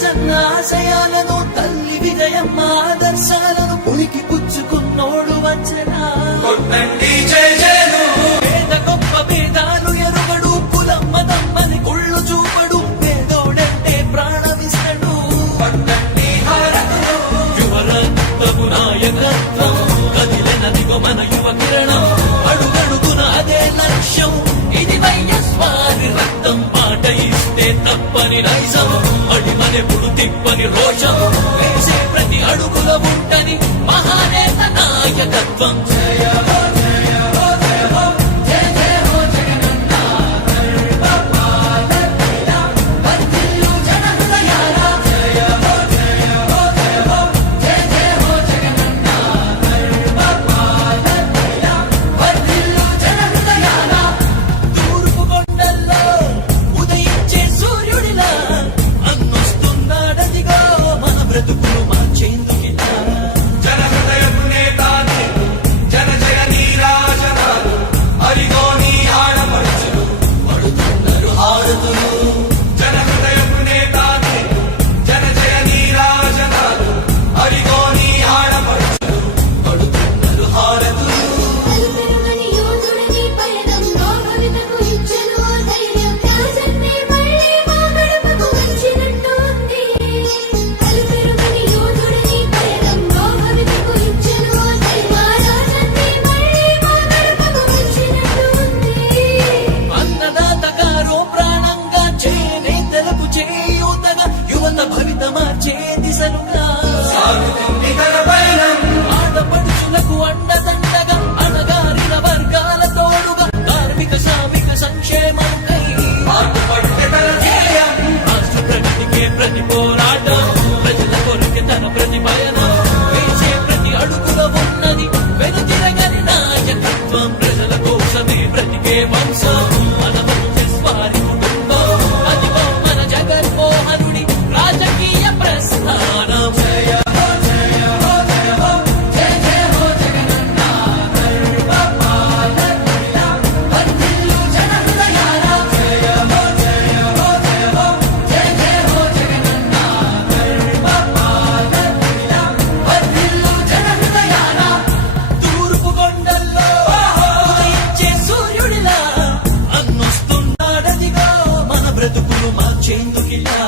రాజన్న ఆశయాలను తల్లి విజయమ్మ ఆదర్శాలను పులికి పుచ్చుకున్నోడు వచ్చనా పేద గొప్ప భేదాలు ఎరుగడు కులమ్మ దమ్మని కుళ్ళు చూపడు పేదోడంటే ప్రాణమిస్తడు యువరక్తము నాయకత్వం కదిలినదిగో మన యువ కిరణం అడుగడుగున అదే లక్ష్యం ఇది వైఎస్వారి రక్తం పాట ఇస్తే తప్పని నైజం అడిమనెప్పుడు తిప్పని రోషం వేసే ప్రతి అడుగుల ఉంటని మహానేత నాయకత్వం జయ హో జయ హో జయ హో జయ జయ హో జగనన్న వర్ధిల్లు జన హృదయాల జయ హో జయ హో జయ హో జయ జయ హో జగనన్న వర్ధిల్లు జన హృదయాల తూర్పు కొండల్లో ఉదయించే సూర్యుడిలా అన్నొస్తున్నాడదిగో మన బ్రతుకులు మార్చేందుకిలా జన హృదయపు నేతానే జన జయ నీరాజనాలు అరిగో నీ ఆడపడుచులు పడుతున్నారు హారతులు జన హృదయపు నేతానే జన జయ నీరాజనాలు అరిగో నీ ఆడపడుచులు పడుతున్నారు హారతులు అన్నదాత గారో ప్రాణంగా చేనేతలకు చేయూతగా యువత భవిత మార్చే దిశలుగా ఆడపడుచులకు అండదండగా అణగారిన వర్గాల తోడుగా కార్మిక శ్రామిక సంక్షేమంకై రాష్ట్ర ప్రగతికే ప్రతి పోరాటం ప్రజల కొరకే తన ప్రతి పయనం వేసే ప్రతి అడుగులో ఉన్నది వెనుతిరగని నాయకత్వం ప్రజల కోసమే బ్రతికే వంశం మన వైఎస్వారి కుటుంబం అదిగో మన జగన్మోహనుడి రాజకీయ ప్రస్థానం జయ హో జయ హో జయ హో జయ జయ హో జగనన్న వర్ధిల్లు జన హృదయాల జయ హో జయ హో జయ హో జయ జయ హో జగనన్న వర్ధిల్లు జన హృదయాల తూర్పు కొండల్లో ఉదయించే సూర్యుడిలా అన్నొస్తున్నాడదిగో మన బ్రతుకులు మార్చేందుకిలా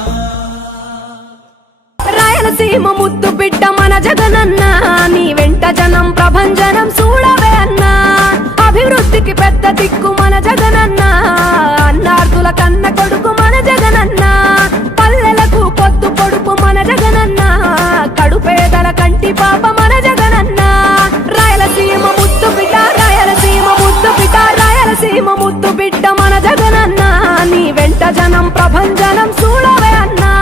రాయలసీమ ముద్దు బిడ్డ మన జగనన్న నీ వెంట జనం ప్రభంజనం చూడవే అన్నా అభివృద్ధికి పెద్ద దిక్కు మన జగనన్న అన్నార్థుల కన్న కొడుకు మన జగనన్న పల్లెలకు పొద్దు పొడుపు మన జగనన్న కడుపేదల కంటి పాప మన జగనన్న రాయలసీమ ముద్దు బిడ్డ రాయలసీమ ముద్దు బిడ్డ రాయలసీమ ముద్దు బిడ్డ మన జగనన్న నీ వెంట జనం ప్రభంజనం చూడవే అన్నా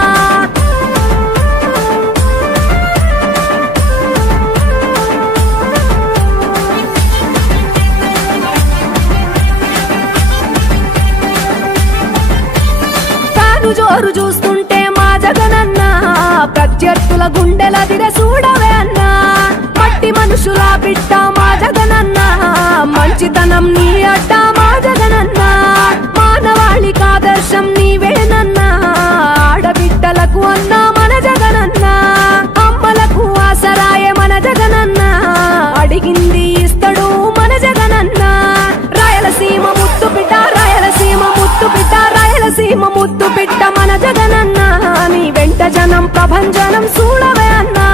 జోరు చూస్తుంటే మా జగనన్న ప్రత్యర్థుల గుండెల దిర చూడవే అన్నా మట్టి మనుషుల బిడ్డ మా జగనన్న మంచితనం నీ అడ్డ మా జగనన్న మానవాళికి ఆదర్శం నీవేనన్నా ఆడబిడ్డలకు అన్నా మన జగనన్న అమ్మలకు ఆసరాయే మన జగనన్న అడిగింది ఇస్తడు మన జగనన్న రాయలసీమ ముద్దు బిడ్డ రాయలసీమ ముద్దు బిడ్డ రాయలసీమ ముద్దు బిడ్డ మన జగనన్న నీ వెంట జనం ప్రభంజనం చూడవే అన్నా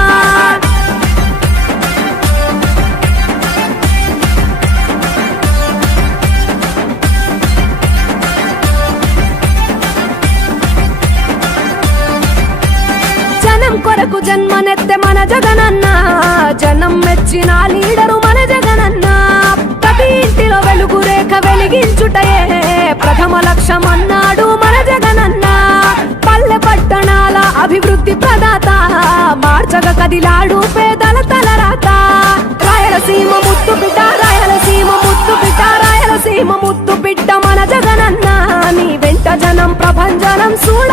జనం కొరకు జన్మనెత్తే మన జగనన్న జనం మెచ్చిన లీడరు మన జగనన్న ప్రతి ఇంటిలో వెలుగు రేఖ వెలిగించుటయే ప్రథమ లక్ష్యం అన్నాడు మన జగనన్న పల్లె పట్టణాల అభివృద్ధి ప్రదాత మార్చగ కదిలాడు పేదల తలరాత రాయలసీమ ముద్దు బిడ్డ రాయలసీమ ముద్దు బిడ్డ రాయలసీమ ముద్దు బిడ్డ మన జగనన్న నీ వెంట జనం ప్రభంజనం చూడ